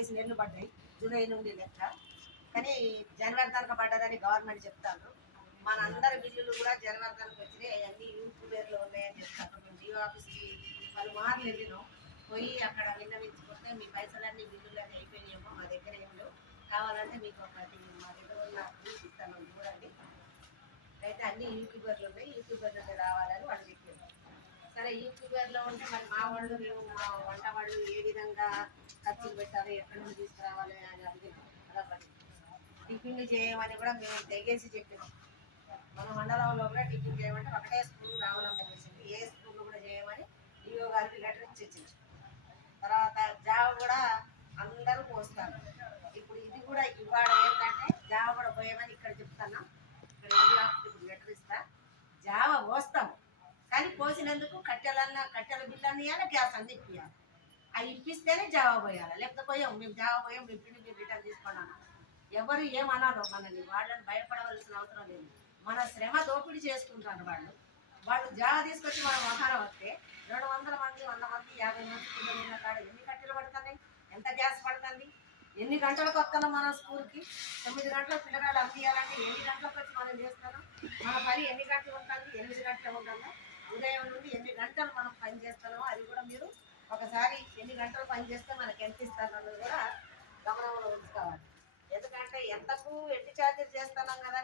23 నెలలు పడ్డాయి జూలై నుండి లెక్క. కానీ జనవరి దాకా పడ్డదని గవర్నమెంట్ చెప్తారు. మనందరి బిల్లులు కూడా జనవరి దాకా వచ్చినాయి. అవన్నీ యూత్ పేర్లో ఉన్నాయని చెప్తారు. మేము డిఓ ఆఫీస్కి పలుమార్లు వెళ్ళినాం. పోయి అక్కడ విన్నవించుకుంటే మీ పైసలన్నీ బిల్లులన్నీ అయిపోయినాయేమో, మా దగ్గర ఏం లేవు, కావాలంటే మీకు ఒకటి మా దగ్గర ఉన్న యూత్ ఇస్తాను చూడండి. అయితే అన్ని యూట్యూబర్లు ఉన్నాయి, యూట్యూబర్ నుండి రావాలని వాళ్ళు చెప్పారు. సరే యూట్యూబర్లో ఉంటే మరి మా వాళ్ళు మేము మా వంట వాళ్ళు ఏ విధంగా ఖర్చులు పెట్టాలి, ఎక్కడి నుంచి తీసుకురావాలి అని అడిగారు. అలా టిఫిన్లు చేయమని కూడా మేము తెగేసి చెప్పినాం. మన మండలంలో కూడా టిఫిన్ చేయమంటే ఒకటే స్కూల్ రావాలని వచ్చింది. ఏ స్కూల్ కూడా చేయమని డిఓ గారికి లెటర్ ఇచ్చి ఇచ్చింది. తర్వాత జావ కూడా అందరూ పోస్తారు. ఇప్పుడు ఇది కూడా ఇవాళ ఏంటంటే జావ కూడా పోయమని ఇక్కడ చెప్తున్నాం. ఇక్కడ ఇప్పుడు లెటర్ ఇస్తా, జావ పోస్తాము కానీ పోసినందుకు కట్టెల బిల్లు ఇవ్వాలి, గ్యాస్ అన్ని ఇప్పించాలి. అవి ఇప్పిస్తేనే జావ పోయాలి, లేకపోతే పోయాం మేము జావ పోయాం మీ పిండి మీరు రిటర్న్ తీసుకున్నాను. ఎవరు ఏమన్నారో మనల్ని, వాళ్ళని భయపడవలసిన అవసరం లేదు. మన శ్రమ దోపిడీ చేసుకుంటారు వాళ్ళు. వాళ్ళు జావ తీసుకొచ్చి మన మొహాన వస్తే 200 మంది 100 మంది 50 మంది పిల్లలు ఉన్న కాడ ఎన్ని కట్టెలు పడుతున్నాయి, ఎంత గ్యాస్ పడుతుంది, ఎన్ని గంటలకు వస్తున్నాం మన స్కూల్కి. 9 గంటలకు పిల్లగాళ్ళు అందియాలంటే ఎన్ని గంటలకు వచ్చి మనం చేస్తున్నాం. మన పని ఎన్ని గంటలు ఉంటుంది, 8 గంటలు ఉంటుందా. ఉదయం నుండి ఎన్ని గంటలు మనం పని చేస్తున్నామో అది కూడా మీరు ఒకసారి ఎన్ని గంటలు పని చేస్తే మనకి ఎంత ఇస్తారన్నది కూడా గమనంలో ఉంచుకోవాలి. ఎందుకంటే ఎంతకు ఎట్టి ఛార్జీలు చేస్తున్నాం కదా